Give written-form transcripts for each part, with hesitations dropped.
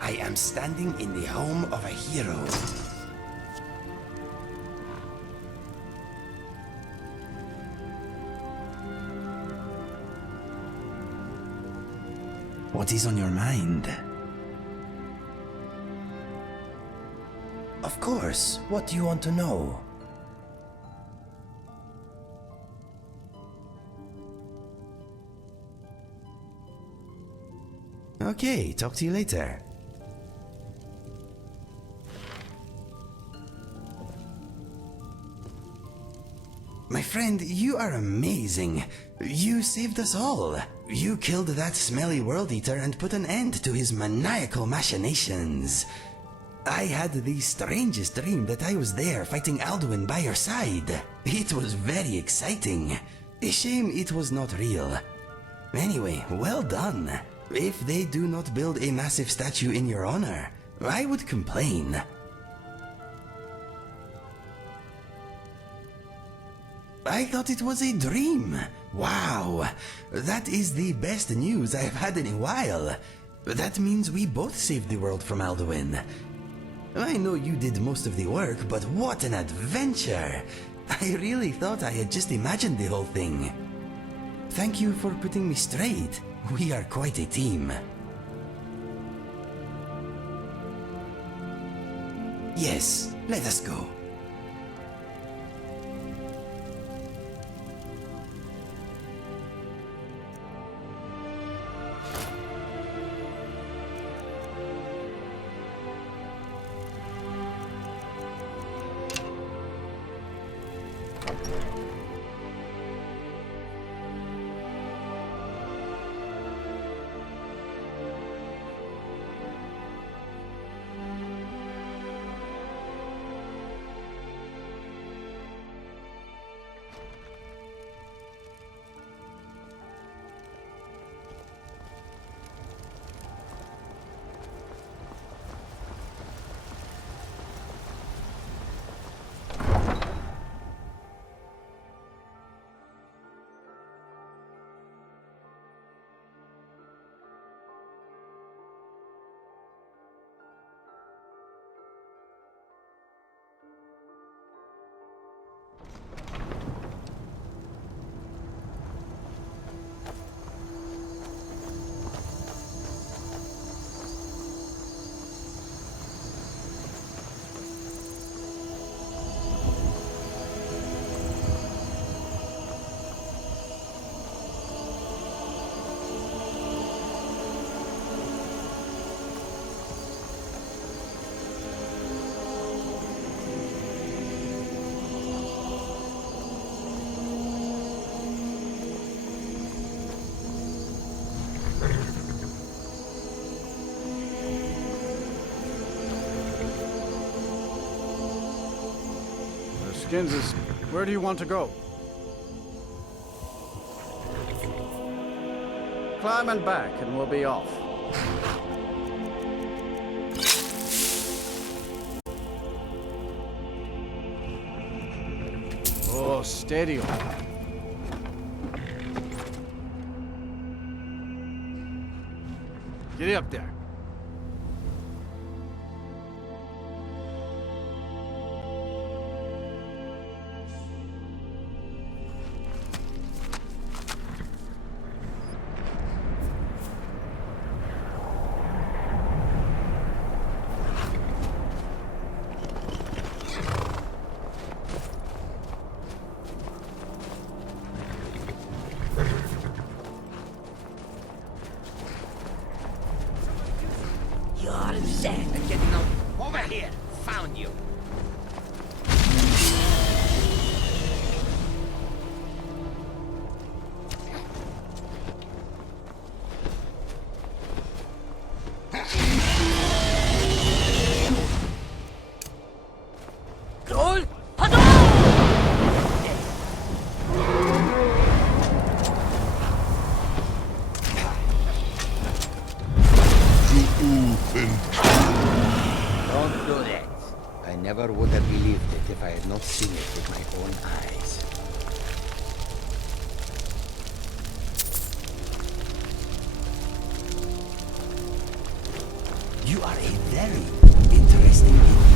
I am standing in the home of a hero. What is on your mind? Of course, what do you want to know? Okay, talk to you later. My friend, you are amazing. You saved us all. You killed that smelly world eater and put an end to his maniacal machinations. I had the strangest dream that I was there fighting Alduin by your side. It was very exciting. A shame it was not real. Anyway, well done. If they do not build a massive statue in your honor, I would complain. I thought it was a dream. Wow, that is the best news I've had in a while. That means we both saved the world from Alduin. I know you did most of the work, but what an adventure! I really thought I had just imagined the whole thing. Thank you for putting me straight. We are quite a team. Yes, let us go. Kansas, where do you want to go? Climb and back, and we'll be off. Oh, steady on. Get up there. Over here! Found you! Troll! Don't do that. I never would have believed it if I had not seen it with my own eyes. You are a very interesting individual.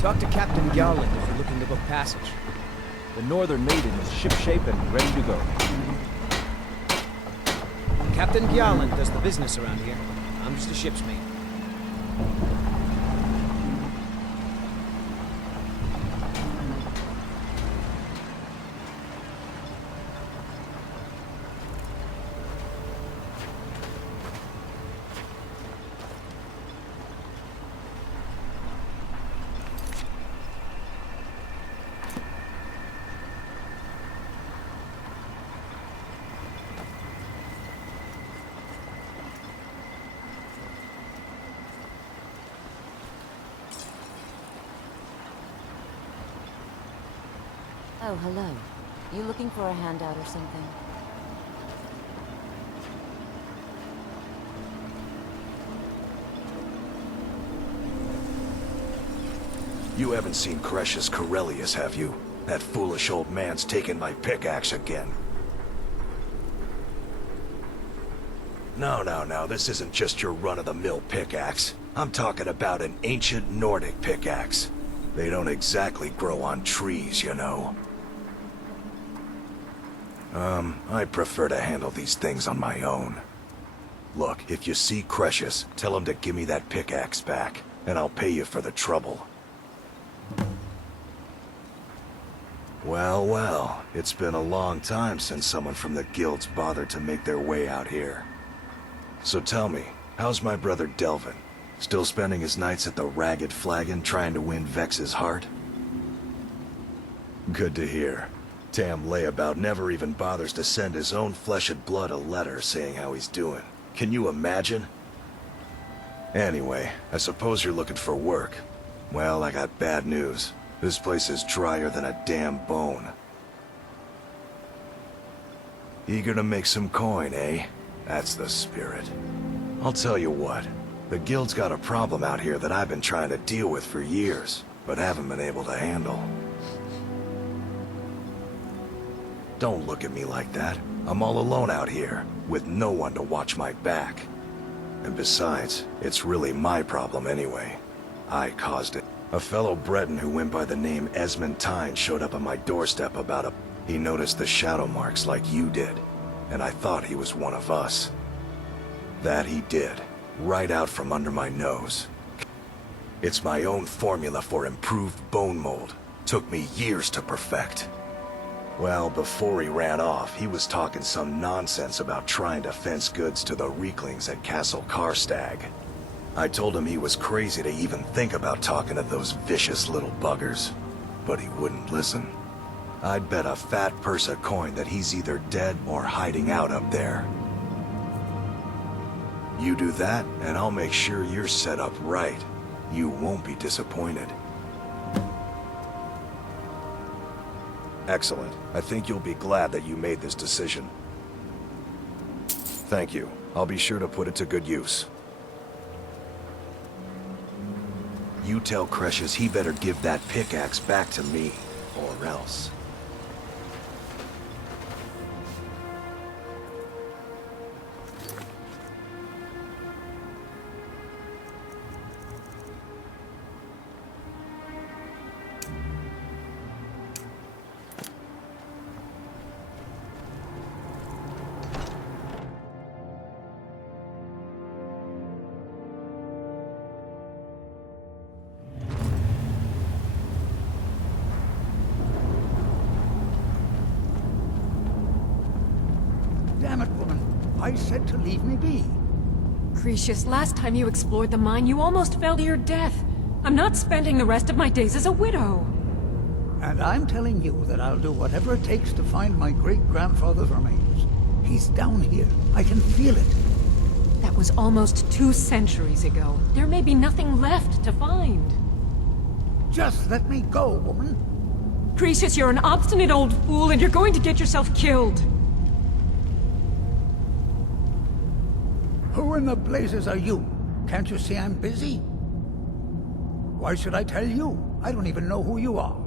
Talk to Captain Gowland if you're looking to book passage. The Northern Maiden is shipshape and ready to go. Captain Gowland does the business around here. I'm just a ship's mate. Oh, hello. You looking for a handout or something? You haven't seen Cretius Corellius, have you? That foolish old man's taken my pickaxe again. No, this isn't just your run-of-the-mill pickaxe. I'm talking about an ancient Nordic pickaxe. They don't exactly grow on trees, you know. I prefer to handle these things on my own. Look, if you see Cretius, tell him to give me that pickaxe back, and I'll pay you for the trouble. Well, it's been a long time since someone from the guilds bothered to make their way out here. So tell me, how's my brother Delvin? Still spending his nights at the Ragged Flagon trying to win Vex's heart? Good to hear. Tam Layabout never even bothers to send his own flesh and blood a letter saying how he's doing. Can you imagine? Anyway, I suppose you're looking for work. Well, I got bad news. This place is drier than a damn bone. Eager to make some coin, eh? That's the spirit. I'll tell you what. The guild's got a problem out here that I've been trying to deal with for years, but haven't been able to handle. Don't look at me like that. I'm all alone out here, with no one to watch my back. And besides, it's really my problem anyway. I caused it. A fellow Breton who went by the name Esmond Tyne showed up on my doorstep about a... He noticed the shadow marks like you did, and I thought he was one of us. That he did, right out from under my nose. It's my own formula for improved bone mold. Took me years to perfect. Well, before he ran off, he was talking some nonsense about trying to fence goods to the Reeklings at Castle Karstag. I told him he was crazy to even think about talking to those vicious little buggers, but he wouldn't listen. I'd bet a fat purse of coin that he's either dead or hiding out up there. You do that, and I'll make sure you're set up right. You won't be disappointed. Excellent. I think you'll be glad that you made this decision. Thank you. I'll be sure to put it to good use. You tell Cresius he better give that pickaxe back to me, or else. Damn it, woman. I said to leave me be. Cresius, last time you explored the mine, you almost fell to your death. I'm not spending the rest of my days as a widow. And I'm telling you that I'll do whatever it takes to find my great-grandfather's remains. He's down here. I can feel it. That was almost 2 centuries ago. There may be nothing left to find. Just let me go, woman. Cresius, you're an obstinate old fool, and you're going to get yourself killed. Who in the blazes are you? Can't you see I'm busy? Why should I tell you? I don't even know who you are.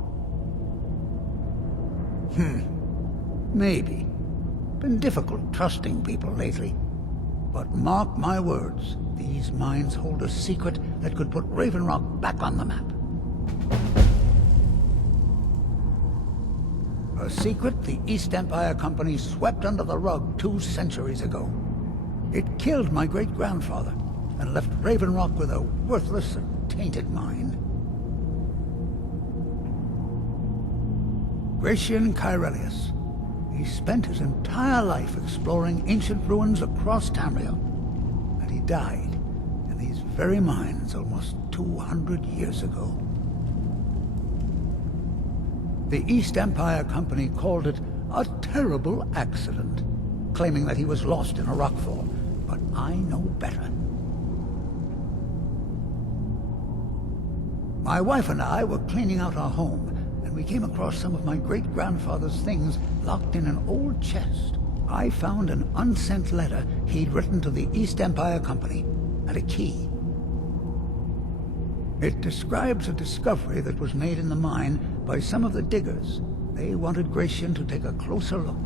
Maybe. Been difficult trusting people lately. But mark my words, these mines hold a secret that could put Raven Rock back on the map. A secret the East Empire Company swept under the rug 2 centuries ago. It killed my great-grandfather and left Raven Rock with a worthless and tainted mine. Gratian Kyrelius. He spent his entire life exploring ancient ruins across Tamriel, and he died in these very mines almost 200 years ago. The East Empire Company called it a terrible accident, claiming that he was lost in a rockfall, but I know better. My wife and I were cleaning out our home, and we came across some of my great-grandfather's things locked in an old chest. I found an unsent letter he'd written to the East Empire Company, and a key. It describes a discovery that was made in the mine by some of the diggers. They wanted Gratian to take a closer look.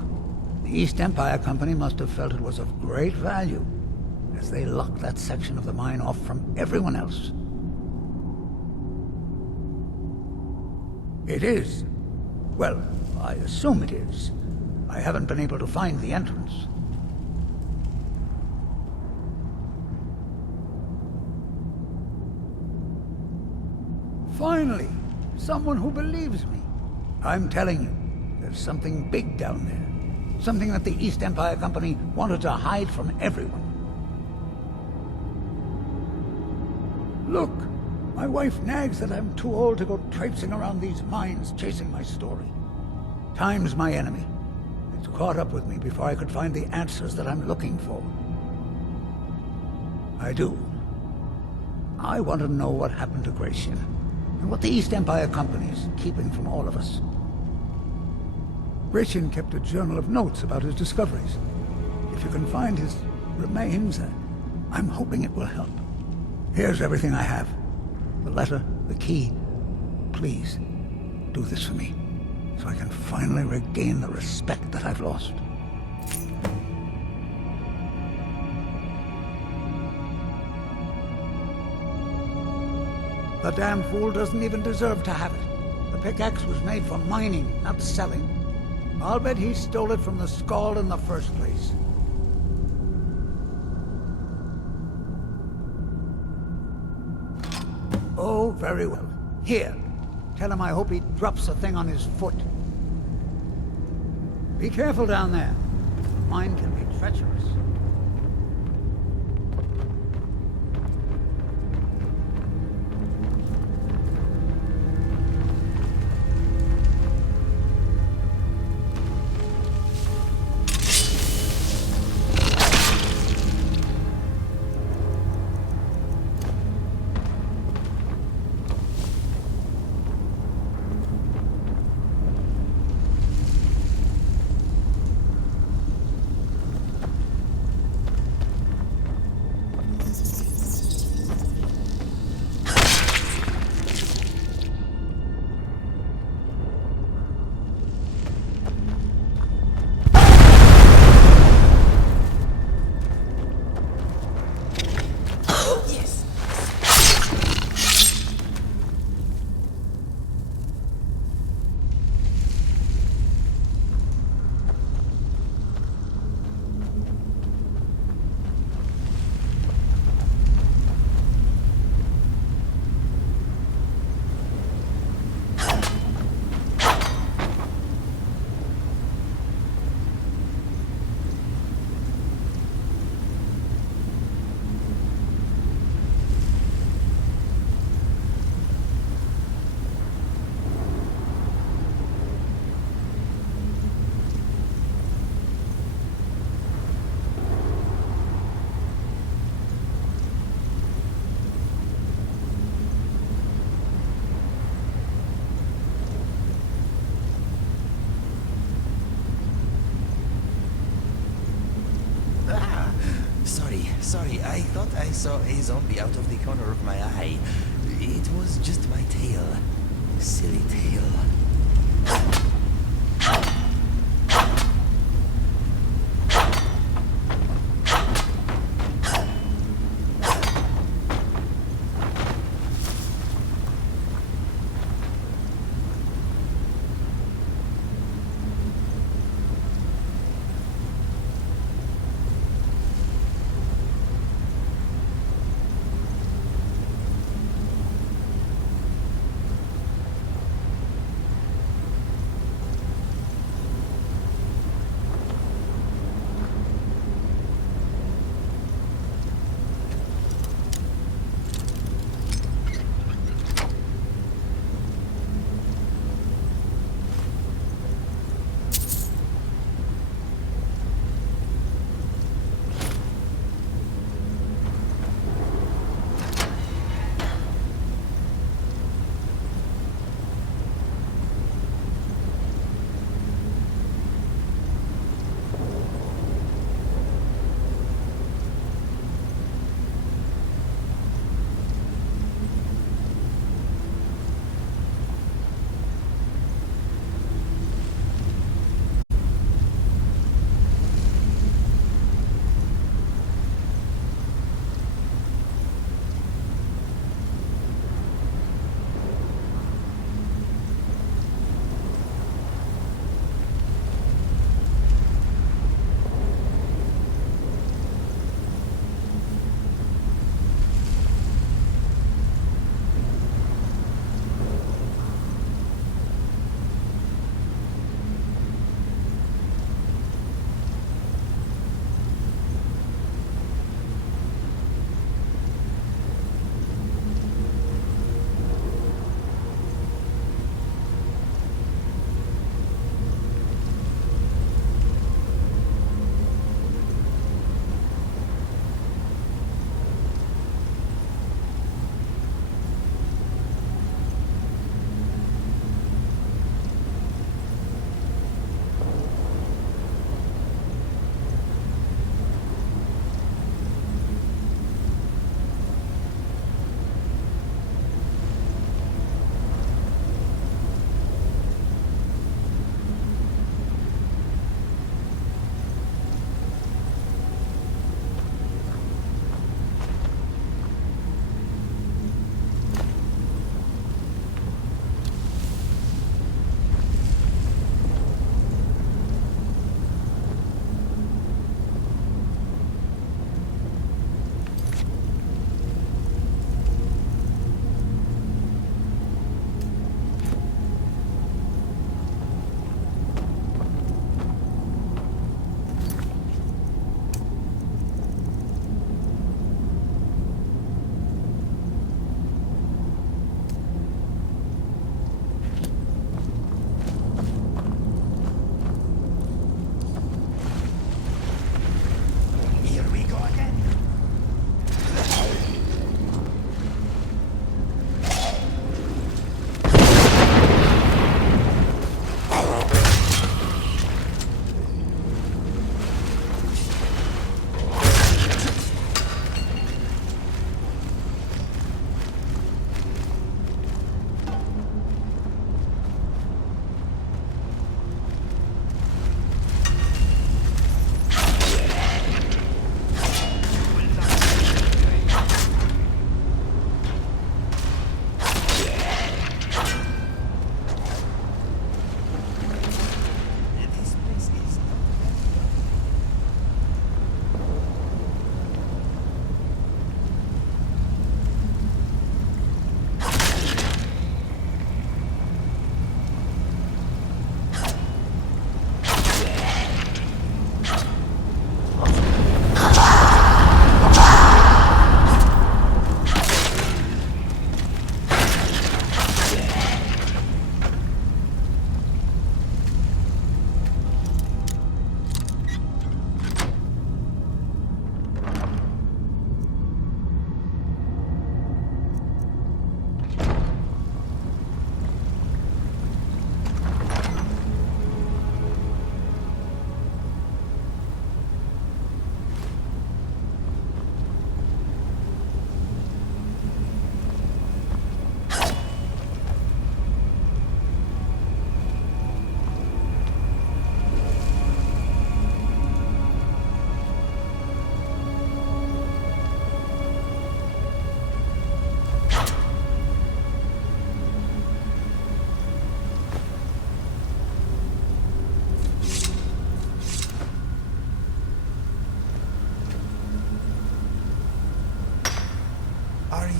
The East Empire Company must have felt it was of great value, as they locked that section of the mine off from everyone else. It is. Well, I assume it is. I haven't been able to find the entrance. Finally, someone who believes me. I'm telling you, there's something big down there. Something that the East Empire Company wanted to hide from everyone. Look, my wife nags that I'm too old to go traipsing around these mines chasing my story. Time's my enemy. It's caught up with me before I could find the answers that I'm looking for. I do. I want to know what happened to Gratian, and what the East Empire Company's keeping from all of us. Gratian kept a journal of notes about his discoveries. If you can find his remains, I'm hoping it will help. Here's everything I have. The letter, the key. Please, do this for me, so I can finally regain the respect that I've lost. The damn fool doesn't even deserve to have it. The pickaxe was made for mining, not selling. I'll bet he stole it from the Skald in the first place. Oh, very well. Here. Tell him I hope he drops the thing on his foot. Be careful down there. Mine can be treacherous. I thought I saw a zombie out of the corner of my eye. It was just my tail. Silly tail.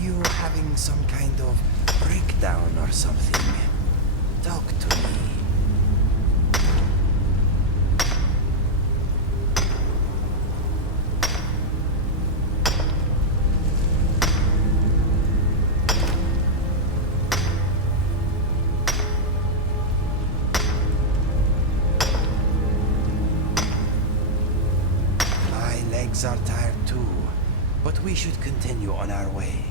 you having some kind of breakdown or something? Talk to me. My legs are tired too, but we should continue on our way.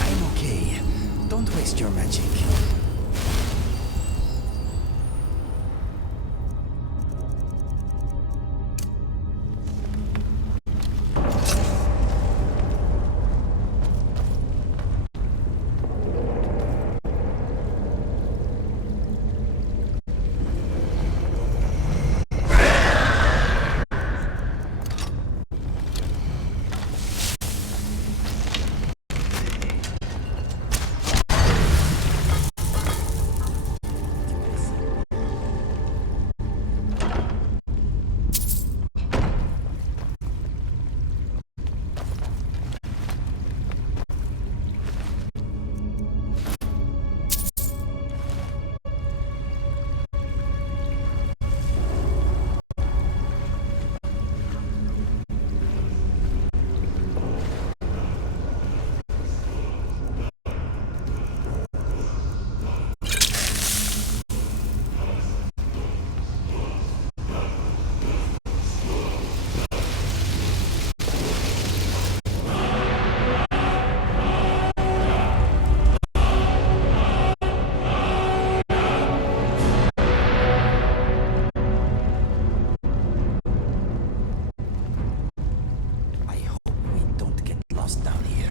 I'm okay. Don't waste your magic. I hope we don't get lost down here.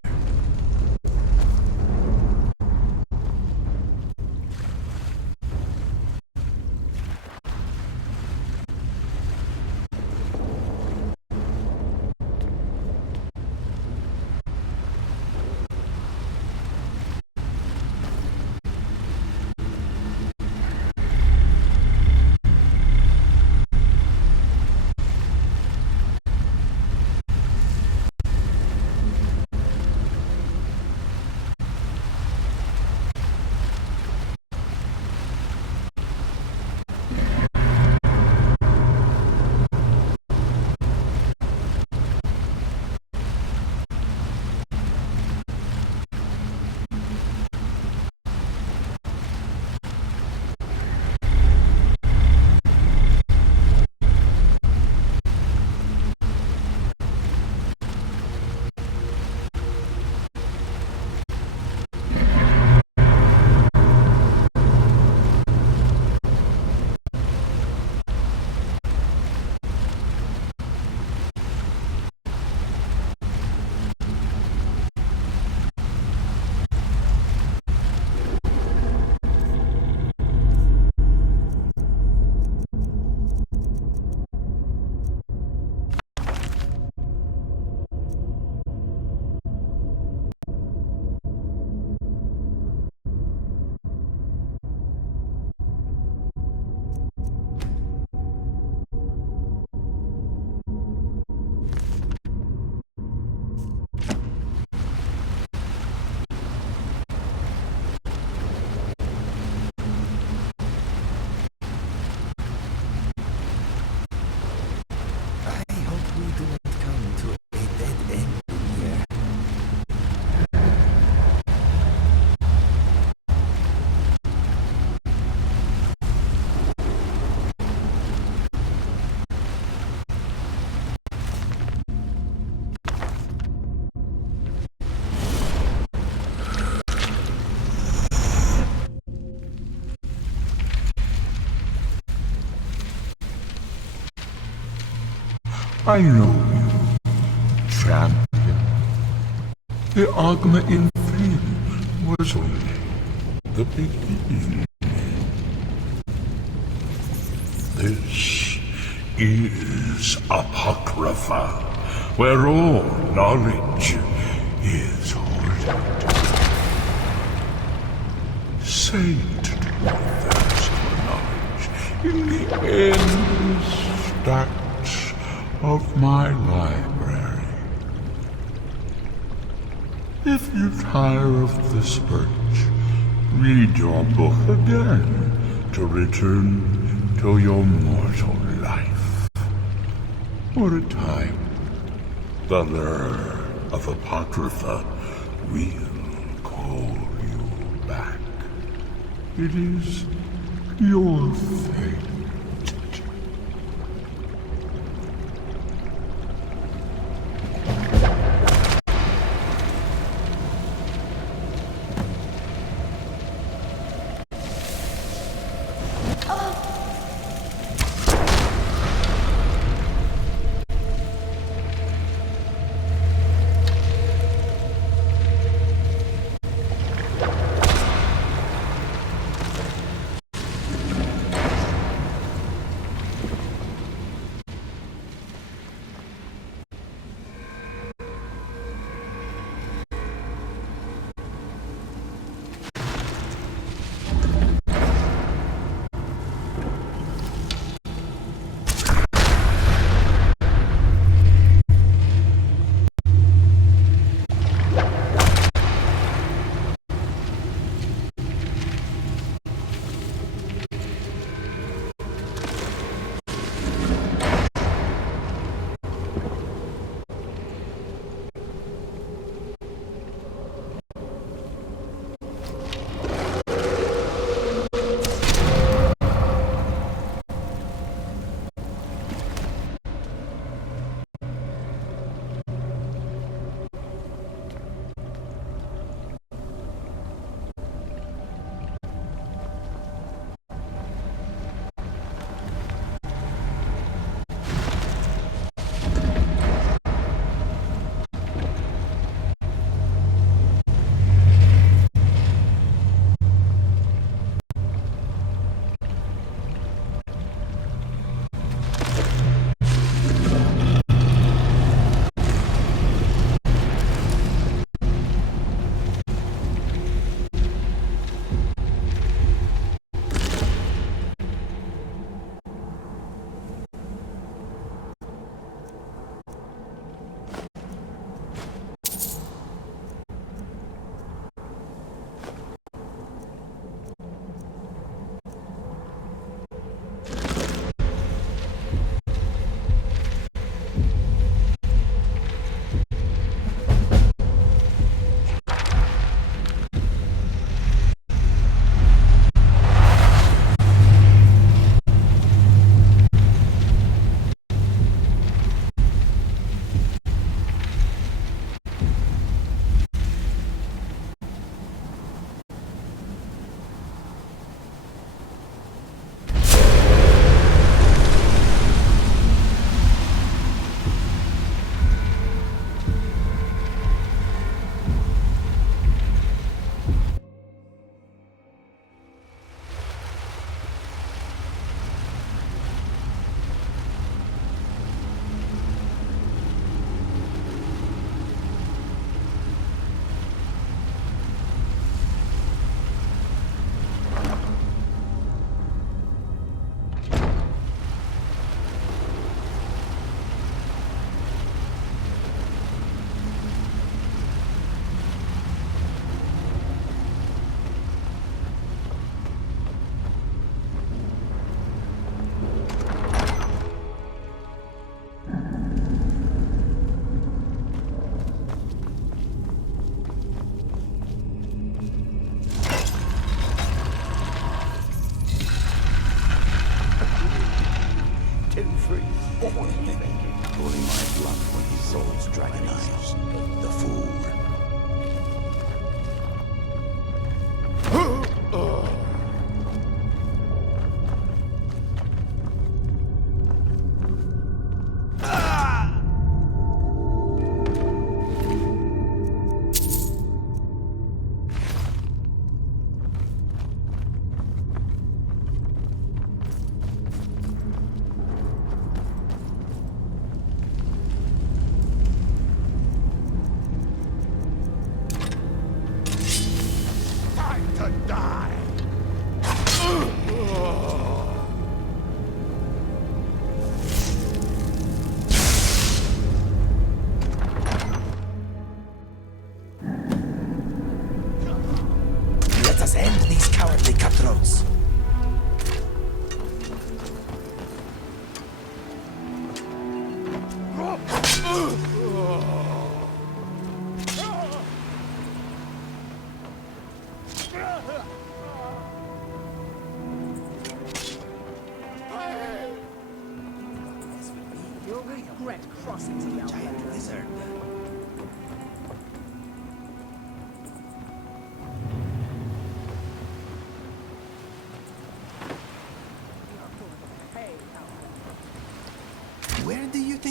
I know you, champion. The Agma Infim was only the beginning. This is Apocrypha, where all knowledge is hoarded. Saved thirst for knowledge in the endless stacks of my library. If you tire of the search, read your book again to return to your mortal life. For a time, the lure of Apocrypha will call you back. It is your fate.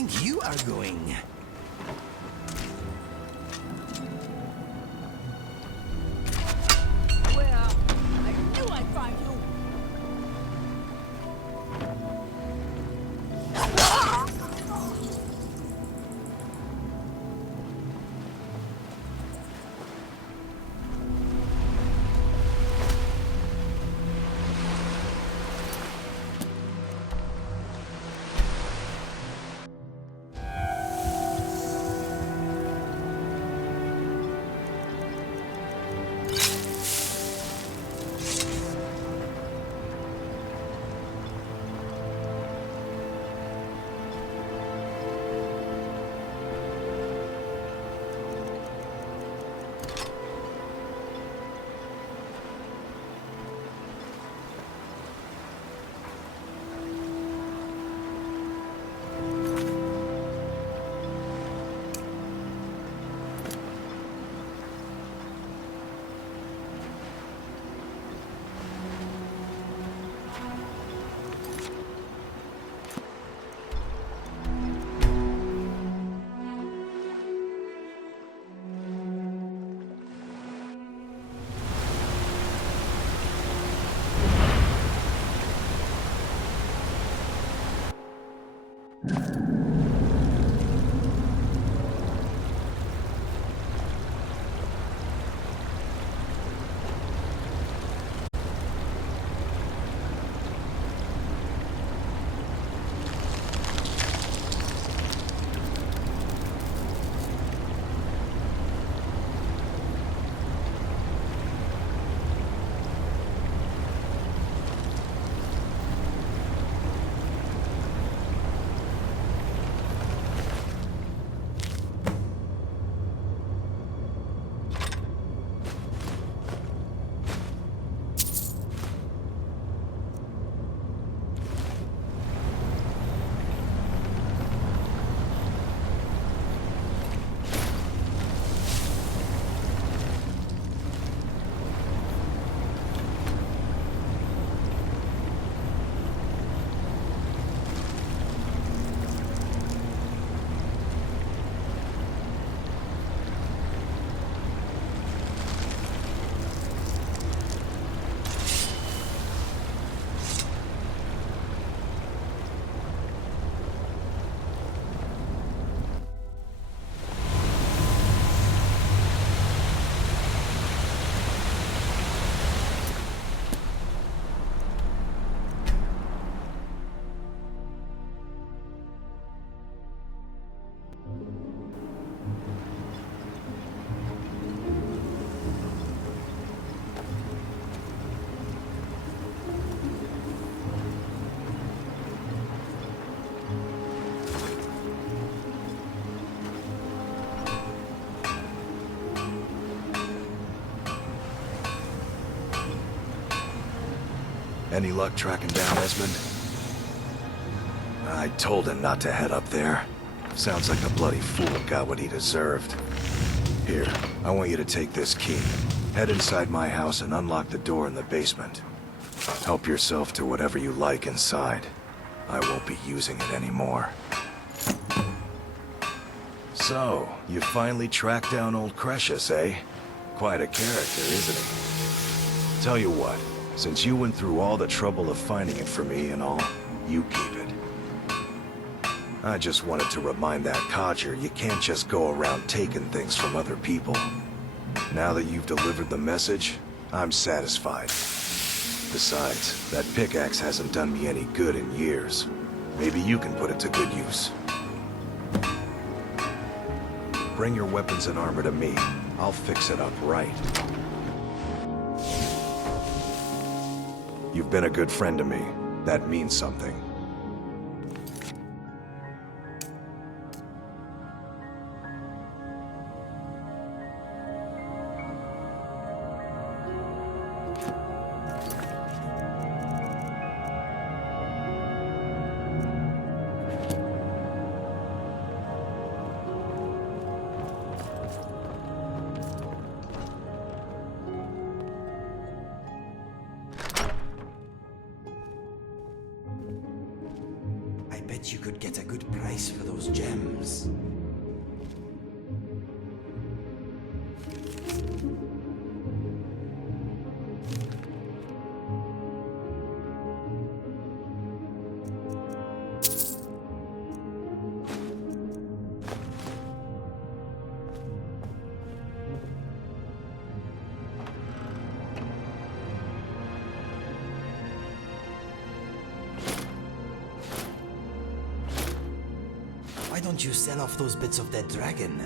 think you are going? Where? I knew I'd find you! Any luck tracking down Esmond? I told him not to head up there. Sounds like the bloody fool got what he deserved. Here, I want you to take this key. Head inside my house and unlock the door in the basement. Help yourself to whatever you like inside. I won't be using it anymore. So, you finally tracked down old Cretius, eh? Quite a character, isn't he? Tell you what, since you went through all the trouble of finding it for me and all, you keep it. I just wanted to remind that codger you can't just go around taking things from other people. Now that you've delivered the message, I'm satisfied. Besides, that pickaxe hasn't done me any good in years. Maybe you can put it to good use. Bring your weapons and armor to me. I'll fix it up right. You've been a good friend to me. That means something. bet you could get a good price for those gems. Why don't you sell off those bits of dead dragon?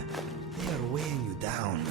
They are weighing you down.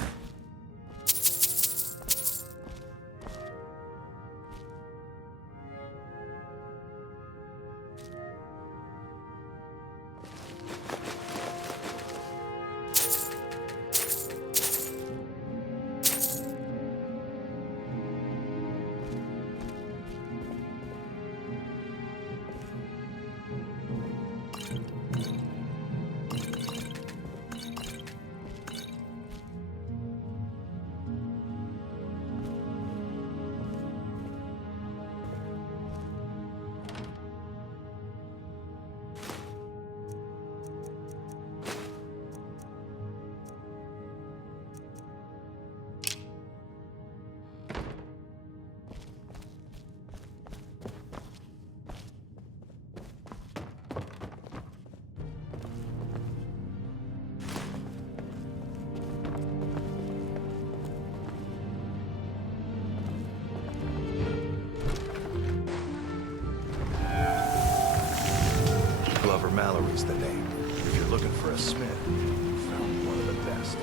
Mallory's the name. If you're looking for a smith, you found one of the best.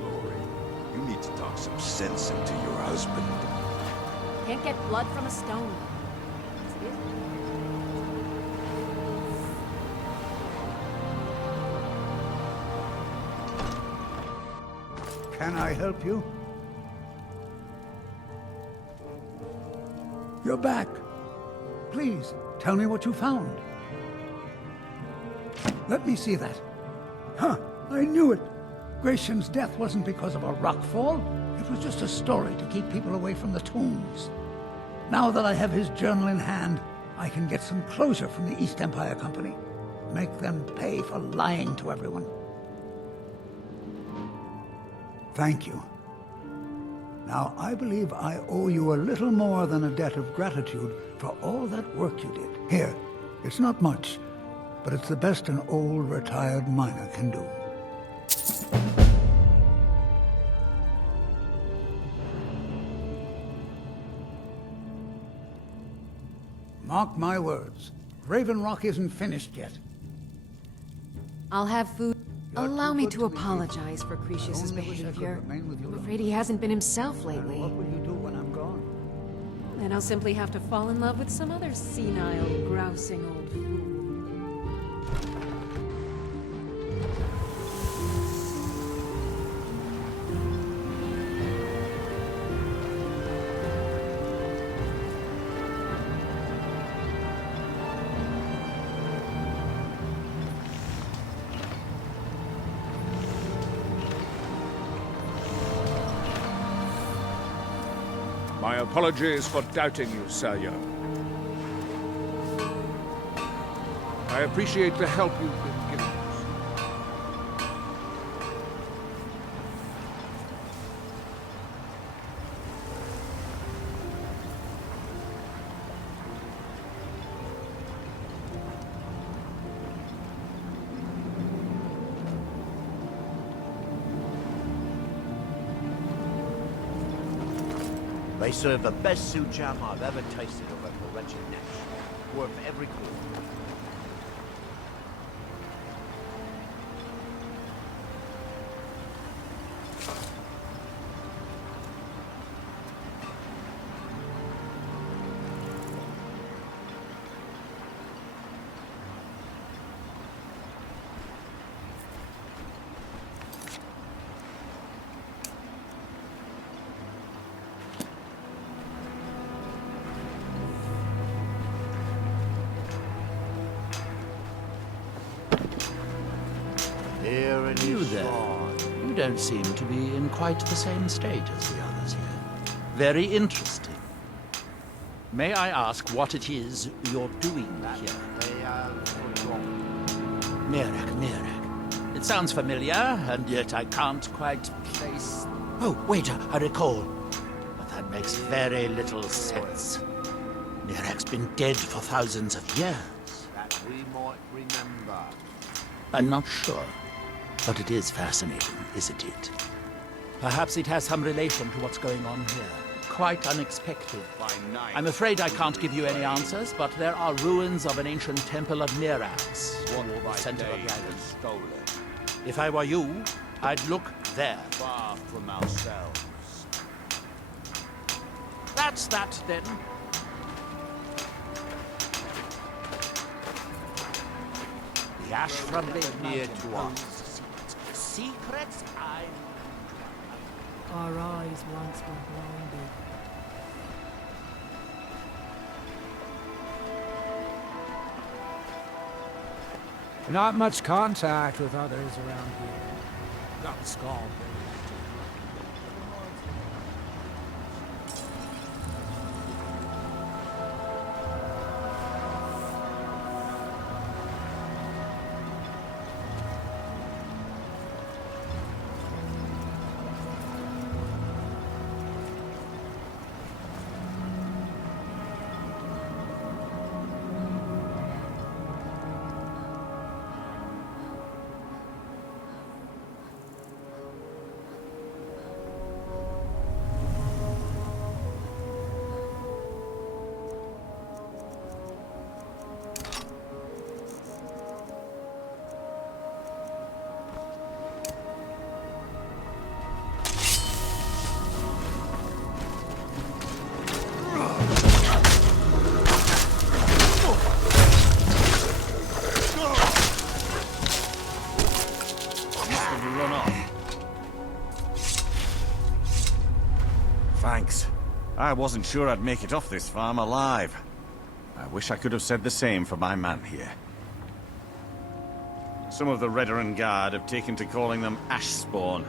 Lori, you need to talk some sense into your husband. Can't get blood from a stone. Can I help you? You're back. Please, tell me what you found. Let me see that. Huh, I knew it. Gratian's death wasn't because of a rockfall. It was just a story to keep people away from the tombs. Now that I have his journal in hand, I can get some closure from the East Empire Company. Make them pay for lying to everyone. Thank you. Now, I believe I owe you a little more than a debt of gratitude for all that work you did. Here, it's not much, but it's the best an old retired miner can do. Mark my words, Raven Rock isn't finished yet. I'll have food. Allow me to apologize for Cretius's behavior. I'm afraid he hasn't been himself lately. What will you do when I'm gone? Then I'll simply have to fall in love with some other senile, grousing old fool. My apologies for doubting you, Sir Yo. I appreciate the help you've been giving us. They serve the best soup jam I've ever tasted over at the wretched Nash. Worth every quarter. Here in his shrine, You don't seem to be in quite the same state as the others here. Very interesting. May I ask what it is you're doing here? They are Mirek. It sounds familiar, and yet I can't quite place... Oh, wait, I recall. But that makes very little sense. Mirek's been dead for thousands of years. that we might remember. I'm not sure, but it is fascinating, isn't it? Perhaps it has some relation to what's going on here. Quite unexpected. I'm afraid I can't give you any answers, but there are ruins of an ancient temple of Mirax in the center of the island. If I were you, I'd look there. Far from ourselves. That's that, then. The ash from the Near to us. Secrets Our eyes once were blinded. Not much contact with others around here. Got the skull. Thanks. I wasn't sure I'd make it off this farm alive. I wish I could have said the same for my man here. Some of the Redoran Guard have taken to calling them ash spawn.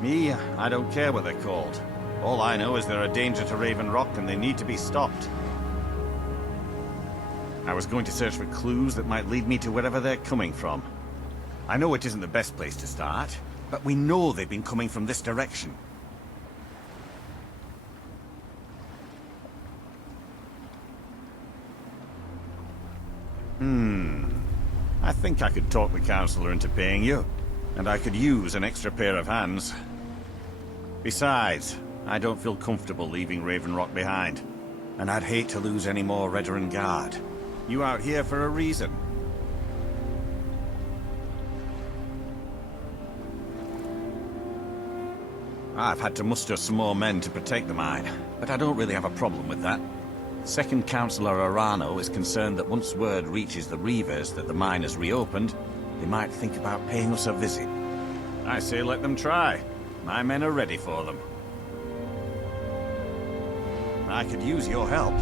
Me, I don't care what they're called. All I know is they're a danger to Raven Rock and they need to be stopped. I was going to search for clues that might lead me to wherever they're coming from. I know it isn't the best place to start, but we know they've been coming from this direction. I think I could talk the Councillor into paying you, and I could use an extra pair of hands. Besides, I don't feel comfortable leaving Raven Rock behind, and I'd hate to lose any more Redoran Guard. You out here for a reason. I've had to muster some more men to protect the mine, but I don't really have a problem with that. Second Councillor Arano is concerned that once word reaches the Reavers that the mine has reopened, they might think about paying us a visit. I say let them try. My men are ready for them. I could use your help.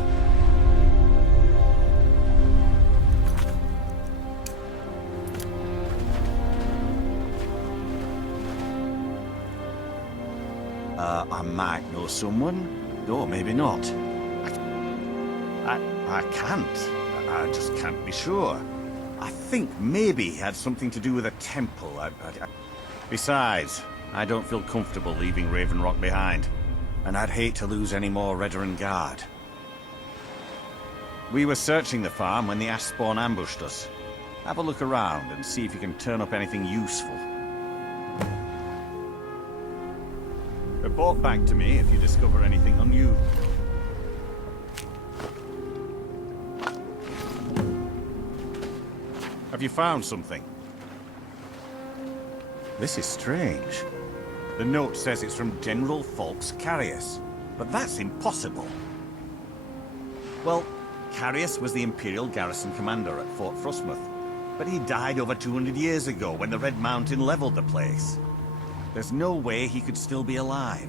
I might know someone, or maybe not. I can't. I just can't be sure. I think maybe he had something to do with a temple. Besides, I don't feel comfortable leaving Raven Rock behind, and I'd hate to lose any more Redoran Guard. We were searching the farm when the ash spawn ambushed us. Have a look around and see if you can turn up anything useful. Report back to me if you discover anything unusual. Have you found something? This is strange. The note says it's from General Falks Carius, but that's impossible. Well, Carius was the Imperial garrison commander at Fort Frostmoth, but he died over 200 years ago when the Red Mountain leveled the place. There's no way he could still be alive.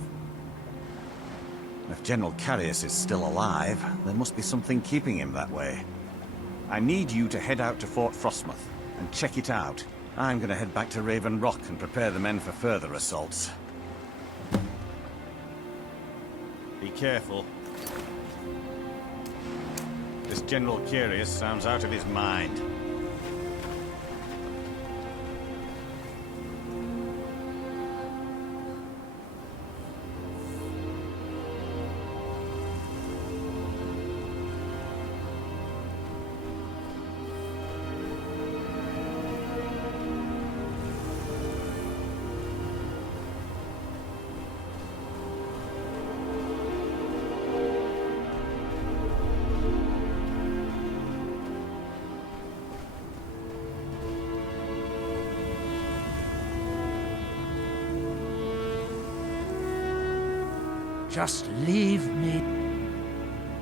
If General Carius is still alive, there must be something keeping him that way. I need you to head out to Fort Frostmoth and check it out. I'm gonna head back to Raven Rock and prepare the men for further assaults. Be careful. This General Curious sounds out of his mind. Just leave me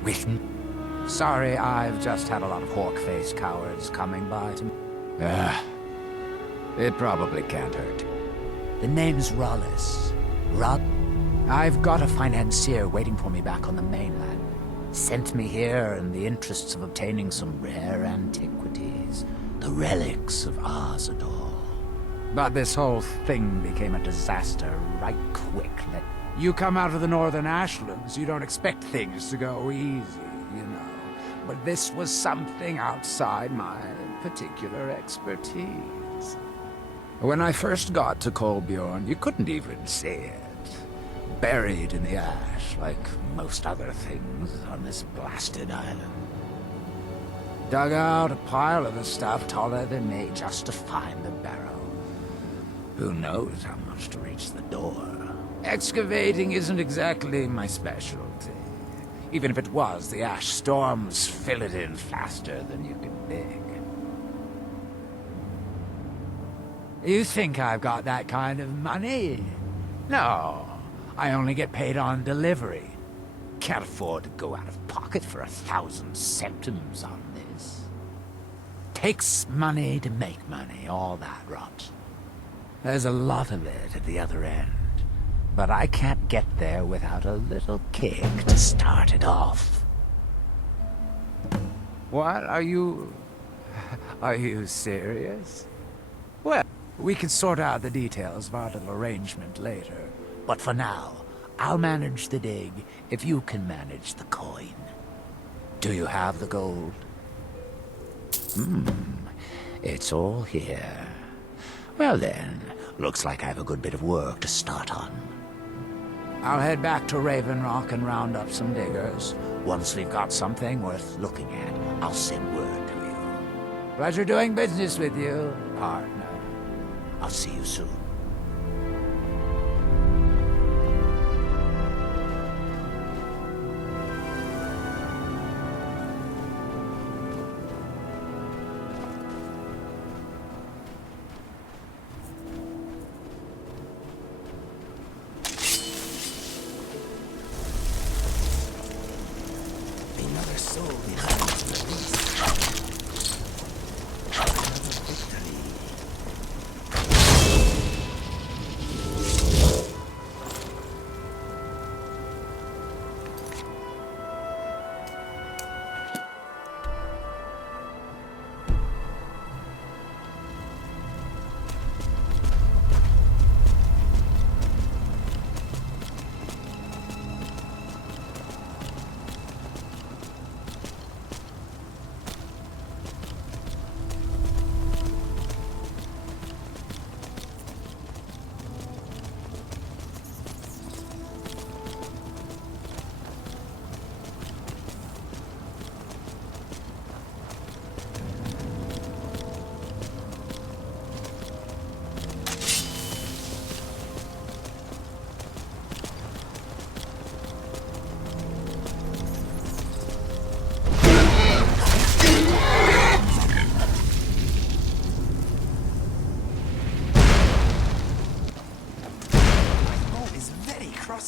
with me. Sorry, I've just had a lot of hawk-faced cowards coming by to me. It probably can't hurt. The name's Rollis. I've got a financier waiting for me back on the mainland. Sent me here in the interests of obtaining some rare antiquities. The relics of Arzador. But this whole thing became a disaster right quick. You come out of the northern ashlands, you don't expect things to go easy, you know. But this was something outside my particular expertise. When I first got to Kolbjorn, you couldn't even see it. Buried in the ash, like most other things on this blasted island. Dug out a pile of the stuff taller than me just to find the barrel. Who knows how much to reach the door? Excavating isn't exactly my specialty. Even if it was, the ash storms fill it in faster than you can dig. You think I've got that kind of money? No, I only get paid on delivery. Can't afford to go out of pocket for 1,000 centimes on this. Takes money to make money, all that rot. There's a lot of it at the other end. But I can't get there without a little kick to start it off. What? Are you serious? Well, we can sort out the details of our little arrangement later. But for now, I'll manage the dig if you can manage the coin. Do you have the gold? It's all here. Well then, looks like I have a good bit of work to start on. I'll head back to Raven Rock and round up some diggers. Once we've got something worth looking at, I'll send word to you. Pleasure doing business with you, partner. I'll see you soon. Another soul behind the beast. Another victory.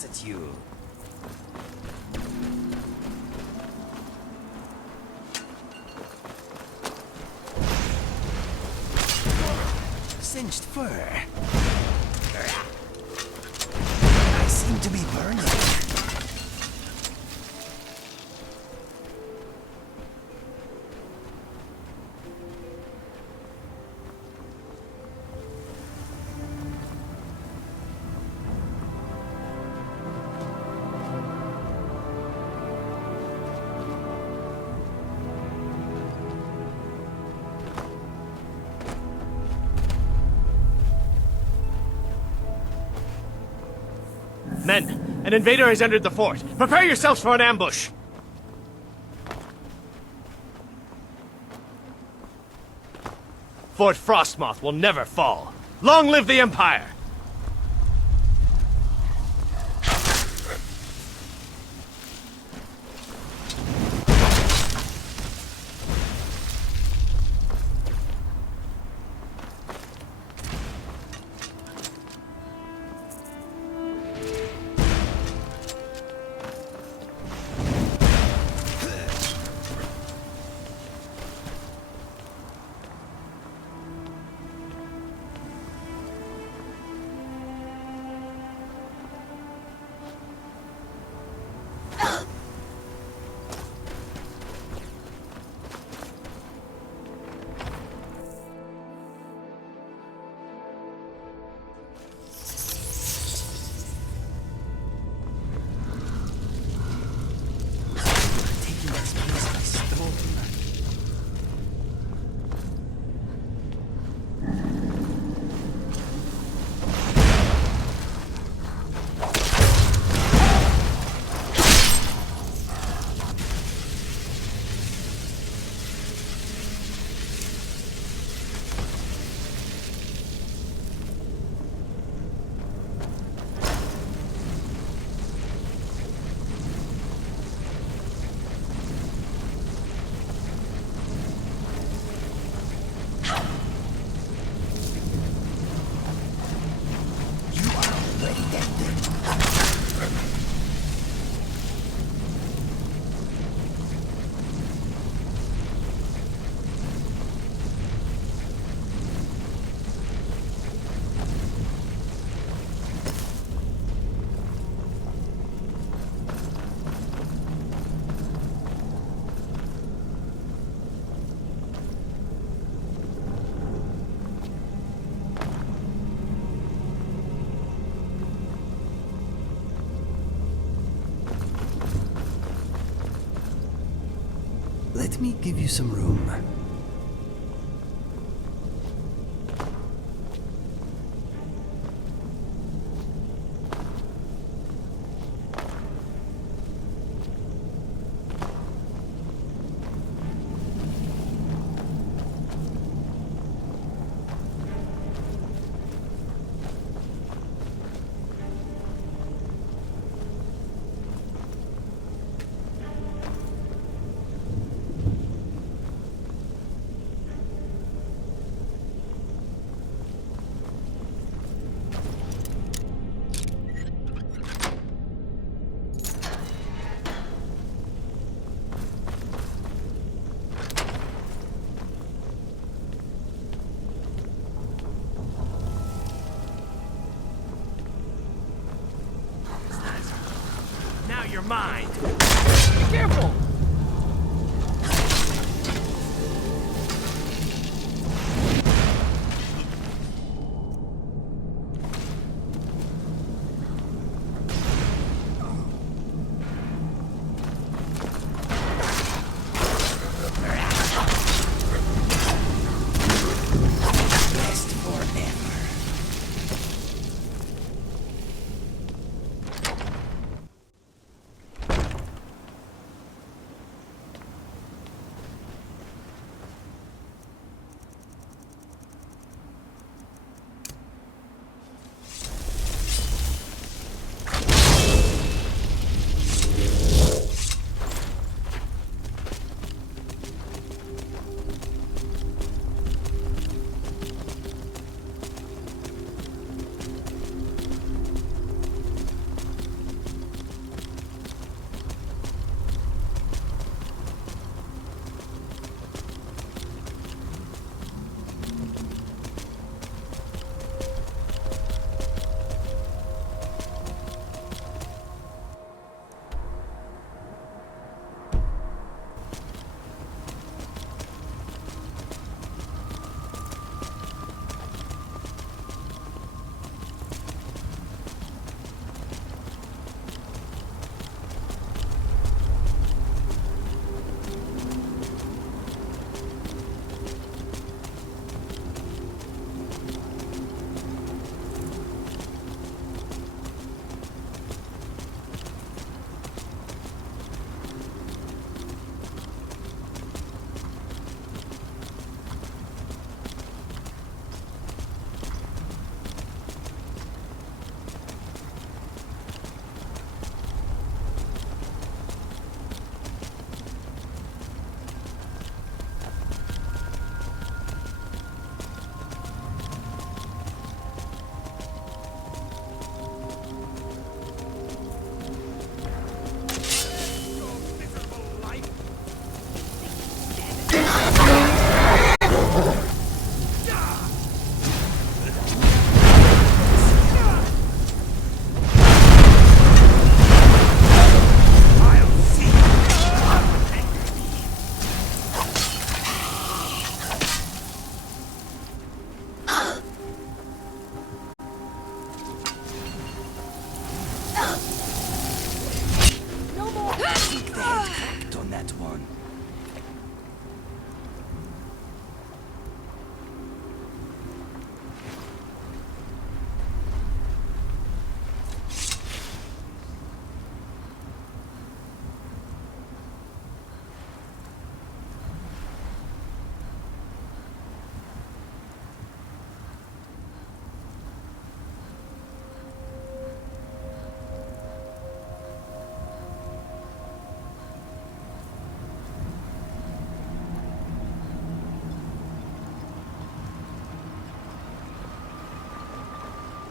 At you. Singed fur. I seem to be burning. Men, an invader has entered the fort. Prepare yourselves for an ambush! Fort Frostmoth will never fall. Long live the Empire! Let me give you some room. Now you're mine! Be careful! that one.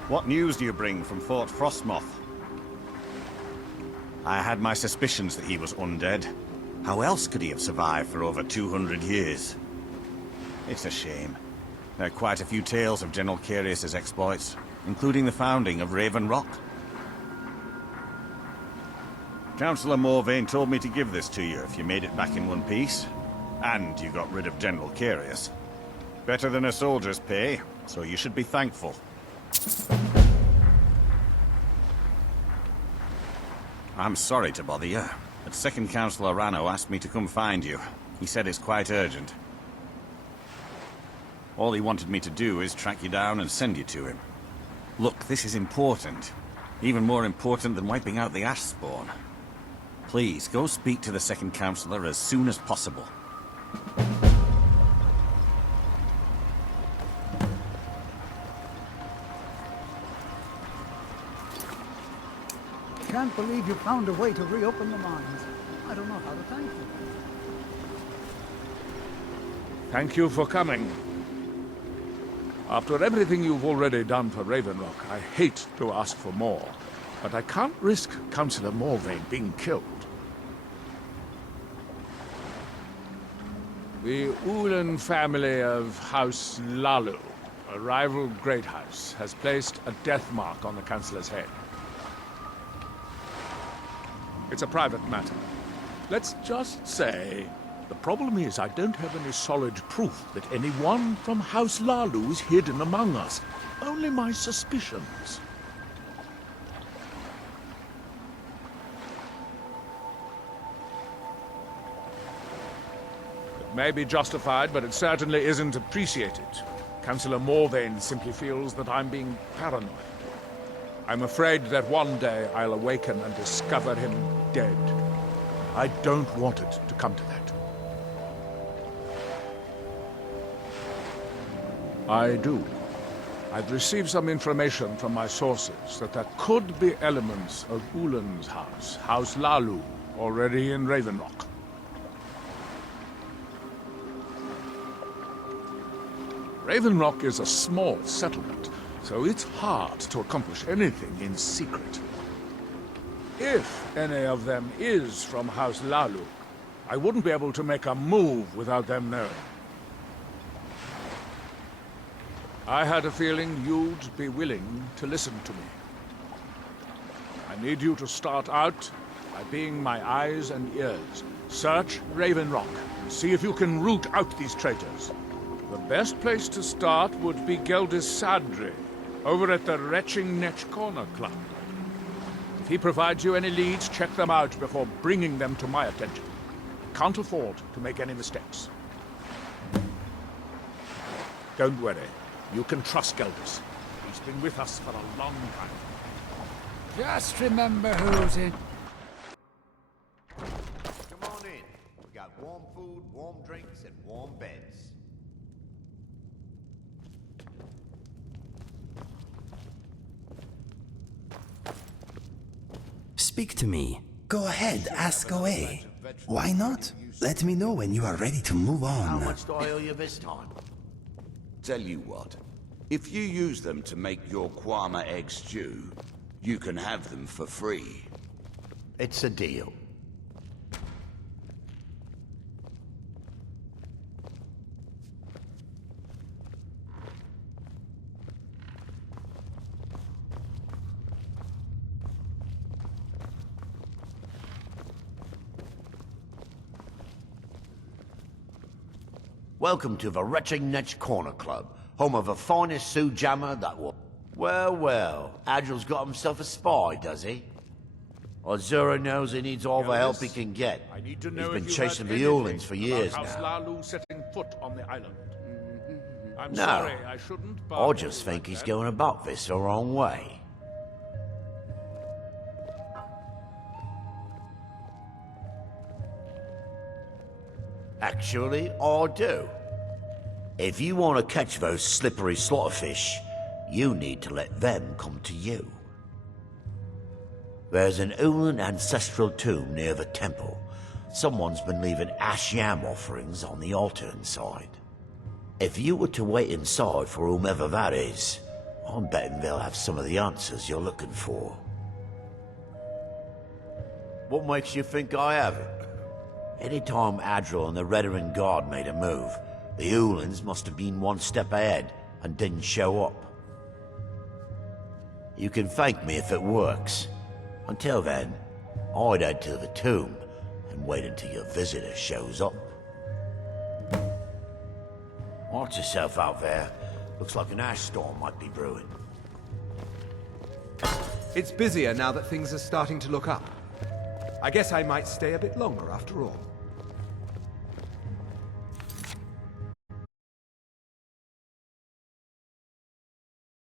What news do you bring from Fort Frostmoth? I had my suspicions that he was undead. How else could he have survived for over 200 years? It's a shame. There are quite a few tales of General Carius's exploits, including the founding of Raven Rock. Councillor Morvain told me to give this to you if you made it back in one piece. And you got rid of General Carius. Better than a soldier's pay, so you should be thankful. I'm sorry to bother you, but Second Councillor Rano asked me to come find you. He said it's quite urgent. All he wanted me to do is track you down and send you to him. Look, this is important. Even more important than wiping out the ash spawn. Please, go speak to the Second Councillor as soon as possible. Can't believe you found a way to reopen the mines. I don't know how to thank you. Thank you for coming. After everything you've already done for Raven Rock, I hate to ask for more, but I can't risk Councillor Morvain being killed. The Ulan family of House Lalu, a rival great house, has placed a death mark on the Councillor's head. It's a private matter. Let's just say, the problem is I don't have any solid proof that anyone from House Lalu is hidden among us. Only my suspicions. It may be justified, but it certainly isn't appreciated. Councillor Morvain simply feels that I'm being paranoid. I'm afraid that one day I'll awaken and discover him dead. I don't want it to come to that. I do. I've received some information from my sources that there could be elements of Ulan's house, House Lalu, already in Raven Rock. Raven Rock is a small settlement, so it's hard to accomplish anything in secret. If any of them is from House Lalu, I wouldn't be able to make a move without them knowing. I had a feeling you'd be willing to listen to me. I need you to start out by being my eyes and ears. Search Raven Rock and see if you can root out these traitors. The best place to start would be Geldis Sadri, over at the Retching Netch Corner Club. If he provides you any leads, check them out before bringing them to my attention. Can't afford to make any mistakes. Don't worry. You can trust Geldis. He's been with us for a long time. Just remember who's in. Come on in. We got warm food, warm drinks, and warm beds. Speak to me. Go ahead, ask away. Why not? Let me know when you are ready to move How on. much do I owe you this time? Tell you what, if you use them to make your Kwama egg stew, you can have them for free. It's a deal. Welcome to the Retching Netch Corner Club, home of the finest Sioux jammer that will... Well, well, Agil's got himself a spy, does he? Azura knows he needs all the help he Yes. can get. I need to He's know been if you chasing heard the Ulins anything for years about House now. Lalu setting foot on the island. I'm No. sorry, I shouldn't. I bark just at you think like he's that. going about this the wrong way. Actually, I do. If you want to catch those slippery slaughterfish, you need to let them come to you. There's an Ulan ancestral tomb near the temple. Someone's been leaving ash yam offerings on the altar inside. If you were to wait inside for whomever that is, I'm betting they'll have some of the answers you're looking for. What makes you think I haven't? Anytime Adril and the Redoran Guard made a move, the Ulans must have been one step ahead and didn't show up. You can thank me if it works. Until then, I'd head to the tomb and wait until your visitor shows up. Watch yourself out there. Looks like an ash storm might be brewing. It's busier now that things are starting to look up. I guess I might stay a bit longer after all.